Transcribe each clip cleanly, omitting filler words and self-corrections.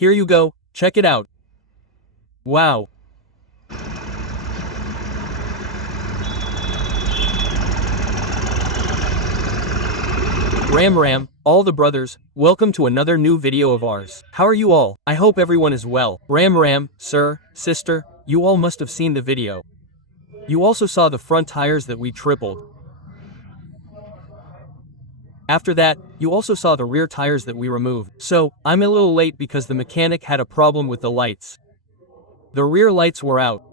Here you go, check it out. Wow. Ram, all the brothers, welcome to another new video of ours. How are you all? I hope everyone is well. Ram, sir, sister, you all must have seen the video. You also saw the front tires that we tripled. After that, you also saw the rear tires that we removed. So, I'm a little late because the mechanic had a problem with the lights. The rear lights were out.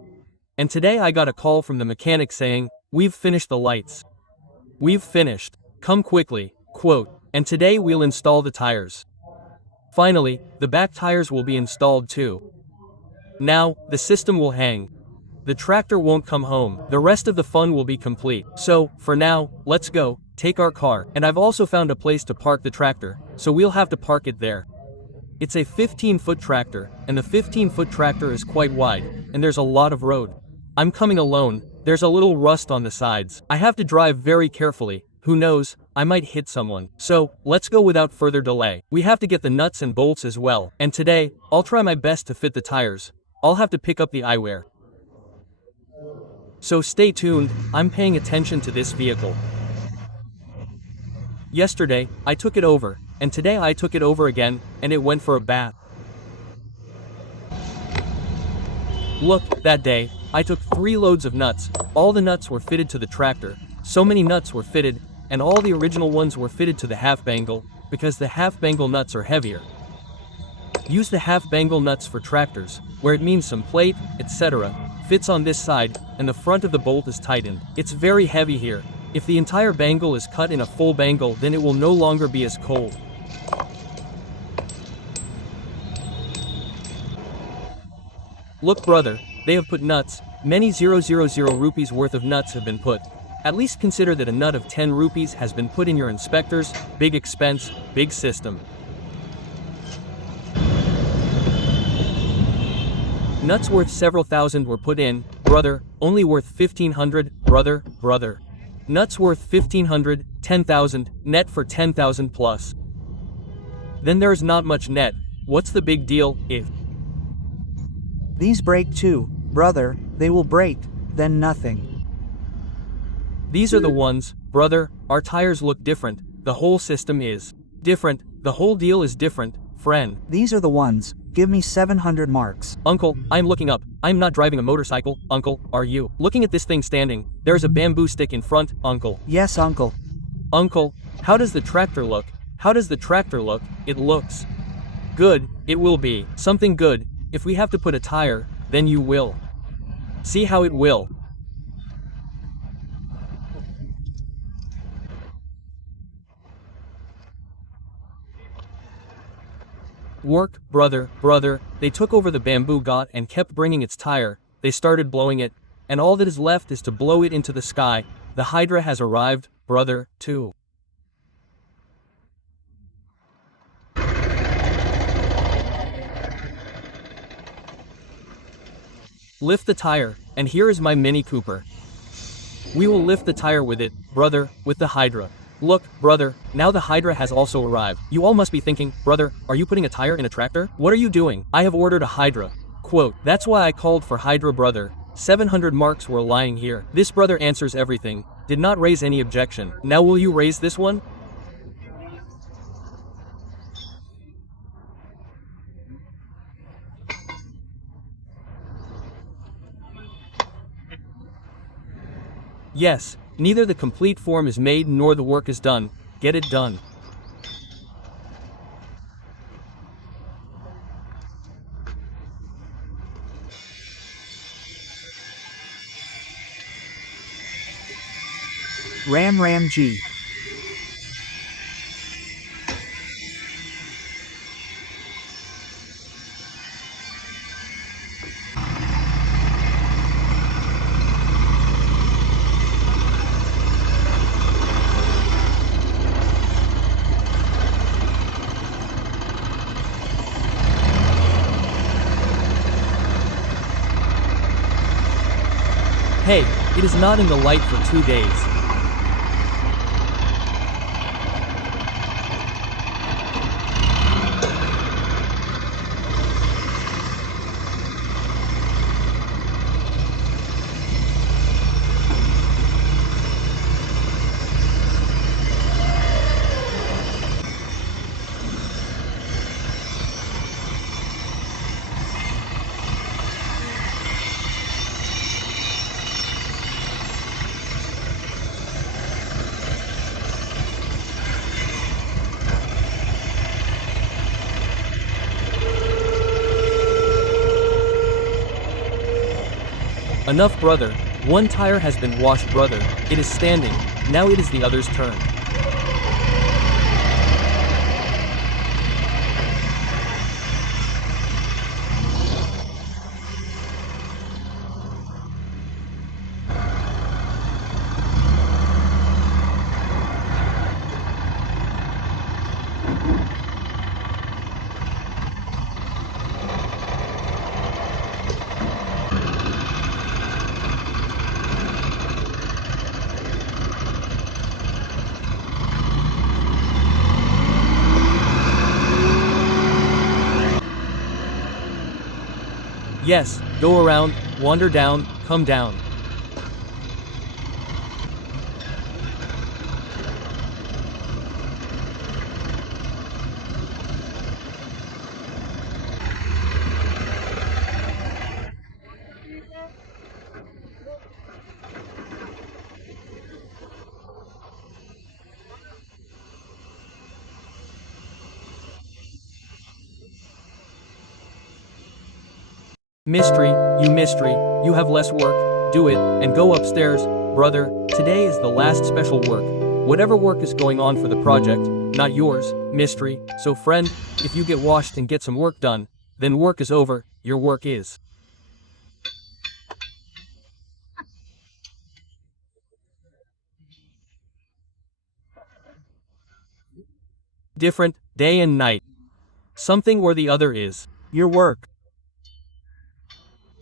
And today I got a call from the mechanic saying, "We've finished the lights. We've finished. Come quickly." Quote, and today we'll install the tires. Finally, the back tires will be installed too. Now, the system will hang. The tractor won't come home. The rest of the fun will be complete. So, for now, let's go, take our car. And I've also found a place to park the tractor, so we'll have to park it there. It's a 15-foot tractor, and the 15-foot tractor is quite wide, and there's a lot of road. I'm coming alone, there's a little rust on the sides. I have to drive very carefully. Who knows, I might hit someone. So, let's go without further delay. We have to get the nuts and bolts as well. And today, I'll try my best to fit the tires. I'll have to pick up the eyewear. So stay tuned, I'm paying attention to this vehicle. Yesterday, I took it over, and today I took it over again, and it went for a bath. Look, that day, I took 3 loads of nuts. All the nuts were fitted to the tractor. So many nuts were fitted, and all the original ones were fitted to the half-bangle, because the half-bangle nuts are heavier. Use the half-bangle nuts for tractors, where it means some plate, etc., fits on this side, and the front of the bolt is tightened. It's very heavy here. If the entire bangle is cut in a full bangle, then it will no longer be as cold. Look brother, they have put nuts, many 000 rupees worth of nuts have been put. At least consider that a nut of 10 rupees has been put in your inspectors, big expense, big system. Nuts worth several thousand were put in, brother, only worth 1500, brother. Nuts worth 1500, 10,000, net for 10,000 plus. Then there's not much net, what's the big deal, if these break too, brother, they will break, then nothing. These are the ones, brother, our tires look different, the whole system is different, the whole deal is different, friend. These are the ones, give me 700 marks. Uncle, I'm looking up, I'm not driving a motorcycle, uncle, are you? Looking at this thing standing, there's a bamboo stick in front, uncle. Yes, uncle. Uncle, how does the tractor look? How does the tractor look? It looks good, it will be something good. If we have to put a tire, then you will see how it will. Work, brother, they took over the bamboo got and kept bringing its tire, they started blowing it, and all that is left is to blow it into the sky. The Hydra has arrived, brother, too. Lift the tire, and here is my Mini Cooper. We will lift the tire with it, brother, with the Hydra. Look, brother, now the Hydra has also arrived. You all must be thinking, brother, are you putting a tire in a tractor? What are you doing? I have ordered a Hydra. Quote, that's why I called for Hydra brother. 700 marks were lying here. This brother answers everything, did not raise any objection. Now will you raise this one? Yes, neither the complete form is made nor the work is done. Get it done. Ram G. Hey, it is not in the light for 2 days. Enough, brother. One tire has been washed, brother. It is standing. Now it is the other's turn. Yes, go around, wander down, come down. Mystery, you have less work, do it, and go upstairs, brother. Today is the last special work. Whatever work is going on for the project, not yours, mystery. So friend, if you get washed and get some work done, then work is over, your work is different, day and night. Something or the other is Your work.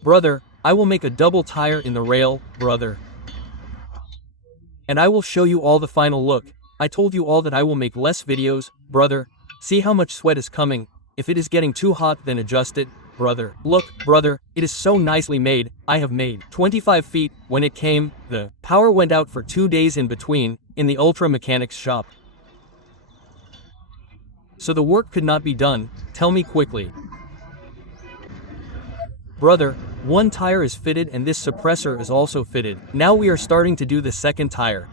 brother. I will make a double tire in the rail, brother. And I will show you all the final look. I told you all that I will make less videos, brother. See how much sweat is coming. If it is getting too hot, then adjust it, brother. Look, brother, it is so nicely made. I have made 25 feet. When it came, the power went out for 2 days in between, in the Ultra Mechanics shop. So the work could not be done. Tell me quickly. Brother, one tire is fitted and this suppressor is also fitted. Now we are starting to do the second tire.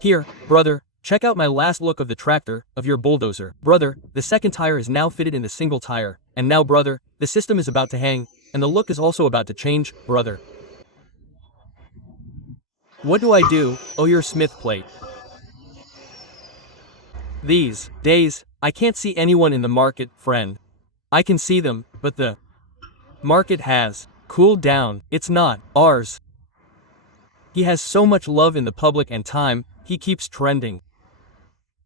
Here, brother, check out my last look of the tractor, of your bulldozer. Brother, the second tire is now fitted in the single tire. And now, brother, the system is about to hang, and the look is also about to change, brother. What do I do? Oh, your smith plate. These days, I can't see anyone in the market, friend. I can see them, but the market has cooled down. It's not ours. He has so much love in the public and time, he keeps trending.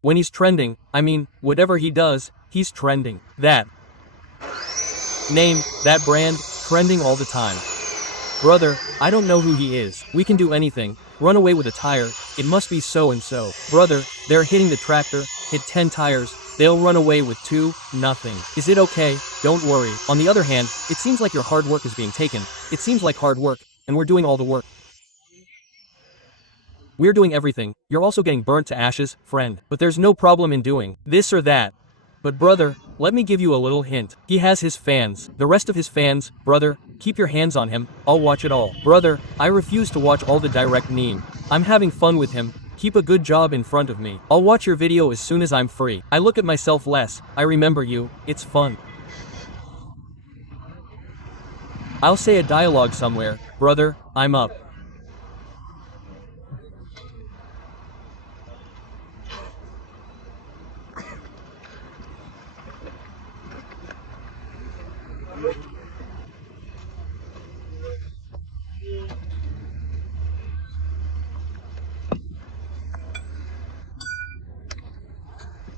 When he's trending, I mean, whatever he does, he's trending. That name, that brand, trending all the time. Brother, I don't know who he is. We can do anything. Run away with a tire. It must be so and so. Brother, they're hitting the tractor, hit 10 tires. They'll run away with 2, nothing. Is it okay? Don't worry. On the other hand, it seems like your hard work is being taken. It seems like hard work, and we're doing all the work. We're doing everything. You're also getting burnt to ashes, friend. But there's no problem in doing this or that. But brother, let me give you a little hint. He has his fans. The rest of his fans, brother, keep your hands on him. I'll watch it all. Brother, I refuse to watch all the direct meme. I'm having fun with him. Keep a good job in front of me. I'll watch your video as soon as I'm free. I look at myself less. I remember you. It's fun. I'll say a dialogue somewhere. Brother, I'm up.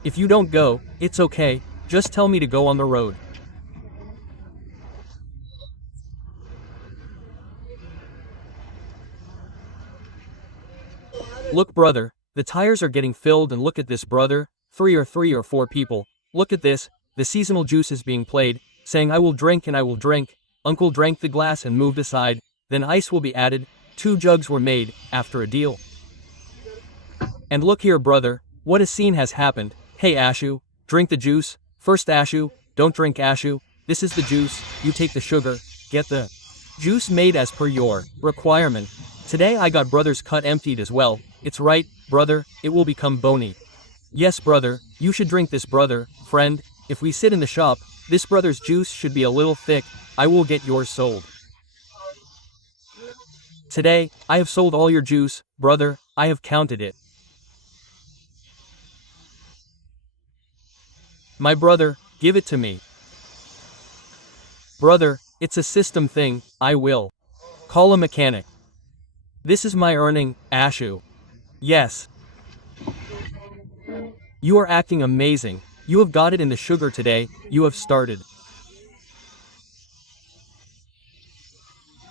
If you don't go, it's okay. Just tell me to go on the road. Look, brother, the tires are getting filled, and look at this, brother. 3 or 4 people. Look at this. The seasonal juice is being played, saying I will drink and I will drink. Uncle drank the glass and moved aside. Then ice will be added. 2 jugs were made, after a deal. And look here, brother, what a scene has happened. Hey Ashu, drink the juice. First Ashu, don't drink Ashu. This is the juice, you take the sugar, get the Juice made as per your requirement. Today I got brother's cut emptied as well. It's right, brother, it will become bony. Yes brother, you should drink this brother, friend, if we sit in the shop, this brother's juice should be a little thick, I will get yours sold. Today, I have sold all your juice, brother, I have counted it. My brother, give it to me. Brother, it's a system thing, I will. Call a mechanic. This is my earning, Ashu. Yes. You are acting amazing. You have got it in the sugar today, you have started.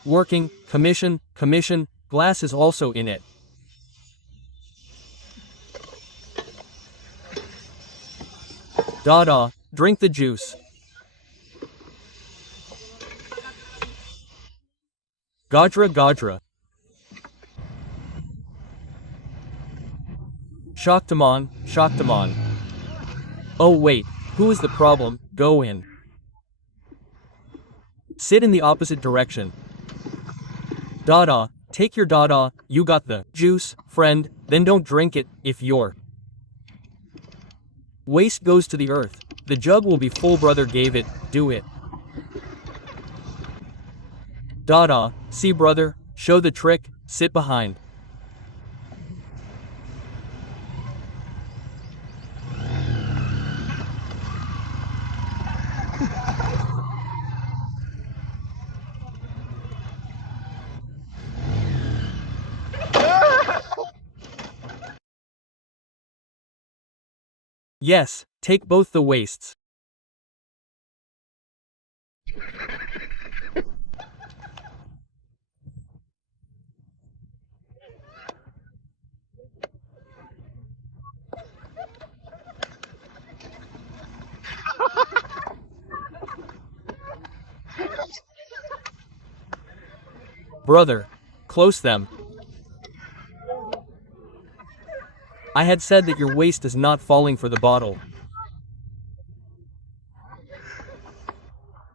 Working, commission, glass is also in it. Dada, drink the juice. Gajra. Shaktaman. Oh wait, who is the problem? Go in. Sit in the opposite direction. Dada, take your dada, you got the juice, friend, then don't drink it, if your waste goes to the earth. The jug will be full, brother gave it, do it. Dada, see brother, show the trick, sit behind. Yes, take both the wastes. Brother, close them. I had said that your waste is not falling for the bottle.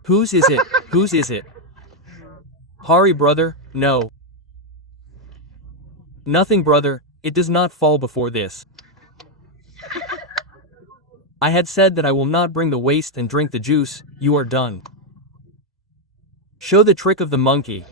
Whose is it? Whose is it? Hari brother, no. Nothing brother, it does not fall before this. I had said that I will not bring the waste and drink the juice, you are done. Show the trick of the monkey.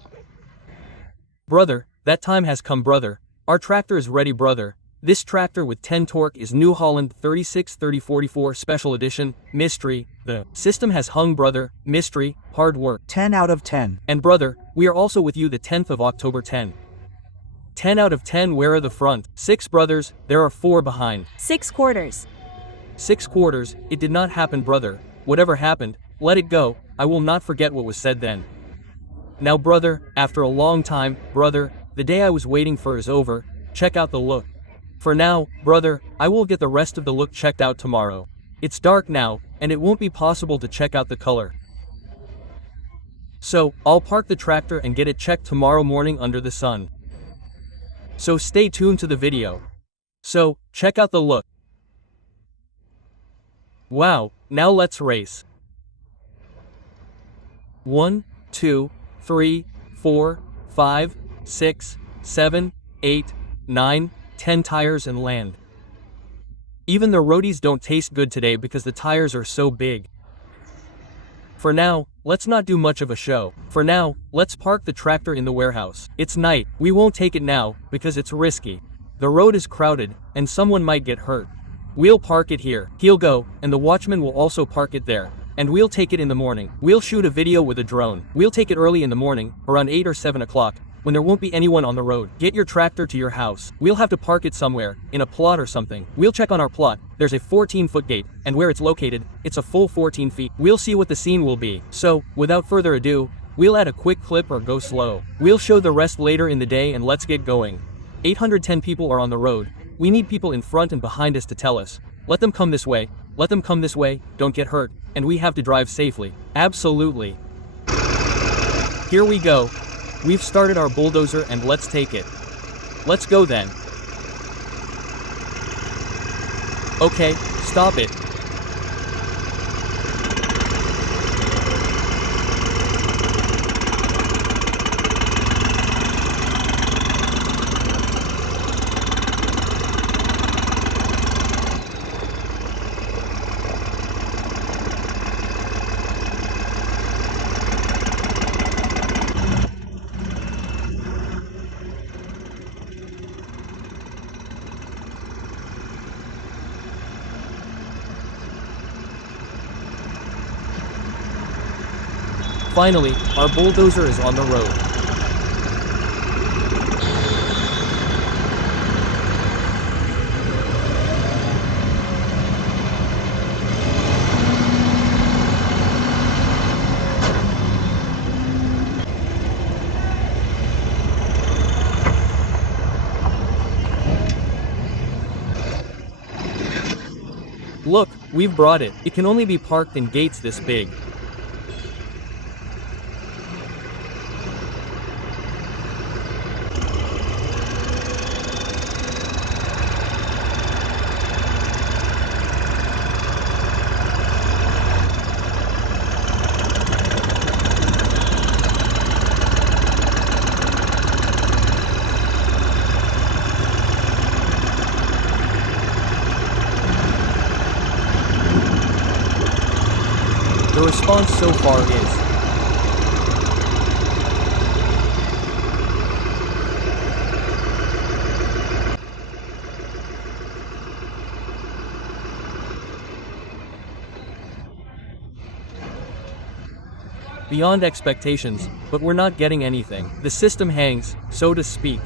Brother, that time has come brother, our tractor is ready brother. This tractor with 10 torque is New Holland 363044 Special Edition, mystery, the system has hung brother, mystery, hard work. 10 out of 10. And brother, we are also with you the 10th of October 10. 10 out of 10 where are the front? 6 brothers, there are 4 behind. 6 quarters. 6 quarters, it did not happen brother, whatever happened, let it go, I will not forget what was said then. Now brother, after a long time, brother, the day I was waiting for is over, check out the look. For now, brother, I will get the rest of the look checked out tomorrow. It's dark now, and it won't be possible to check out the color. So, I'll park the tractor and get it checked tomorrow morning under the sun. So stay tuned to the video. So, check out the look. Wow, now let's race. 1, 2, 3, 4, 5, 6, 7, 8, 9, 10 tires and land. Even the roadies don't taste good today because the tires are so big. For now, let's not do much of a show. For now, let's park the tractor in the warehouse. It's night, we won't take it now, because it's risky. The road is crowded, and someone might get hurt. We'll park it here. He'll go, and the watchman will also park it there. And we'll take it in the morning. We'll shoot a video with a drone. We'll take it early in the morning, around 8 or 7 o'clock, when there won't be anyone on the road. Get your tractor to your house. We'll have to park it somewhere, in a plot or something. We'll check on our plot, there's a 14-foot gate, and where it's located, it's a full 14 feet. We'll see what the scene will be. So, without further ado, we'll add a quick clip or go slow. We'll show the rest later in the day and let's get going. 810 people are on the road. We need people in front and behind us to tell us. Let them come this way, let them come this way, don't get hurt, and we have to drive safely. Absolutely. Here we go. We've started our bulldozer and let's take it. Let's go then. Okay, stop it. Finally, our bulldozer is on the road. Look, we've brought it. It can only be parked in gates this big. The response so far is beyond expectations, but we're not getting anything. The system hangs, so to speak.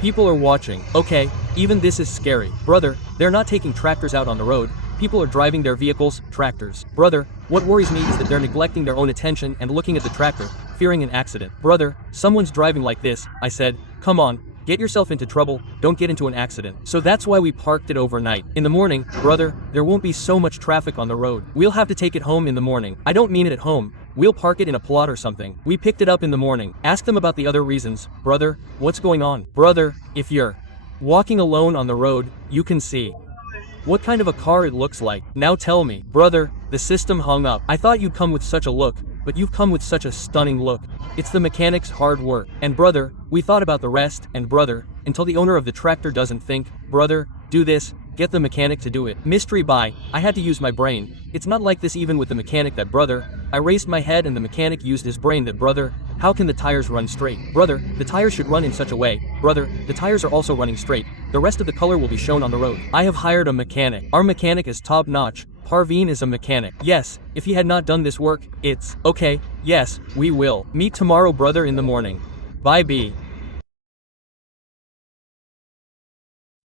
People are watching. Okay, even this is scary. Brother, they're not taking tractors out on the road. People are driving their vehicles, tractors. Brother, what worries me is that they're neglecting their own attention and looking at the tractor, fearing an accident. Brother, someone's driving like this, I said. Come on, get yourself into trouble, don't get into an accident. So that's why we parked it overnight. In the morning, brother, there won't be so much traffic on the road. We'll have to take it home in the morning. I don't mean it at home. We'll park it in a plot or something. We picked it up in the morning. Ask them about the other reasons. Brother, what's going on? Brother, if you're walking alone on the road, you can see what kind of a car it looks like. Now tell me. Brother, the system hung up. I thought you'd come with such a look, but you've come with such a stunning look. It's the mechanic's hard work. And brother, we thought about the rest, and brother, until the owner of the tractor doesn't think, brother, do this, get the mechanic to do it. Mystery buy, I had to use my brain. It's not like this even with the mechanic that brother. I raised my head and the mechanic used his brain that brother. How can the tires run straight? Brother, the tires should run in such a way. Brother, the tires are also running straight. The rest of the color will be shown on the road. I have hired a mechanic. Our mechanic is top notch. Parveen is a mechanic. Yes, if he had not done this work, it's okay. Yes, we will. Meet tomorrow brother in the morning. Bye B.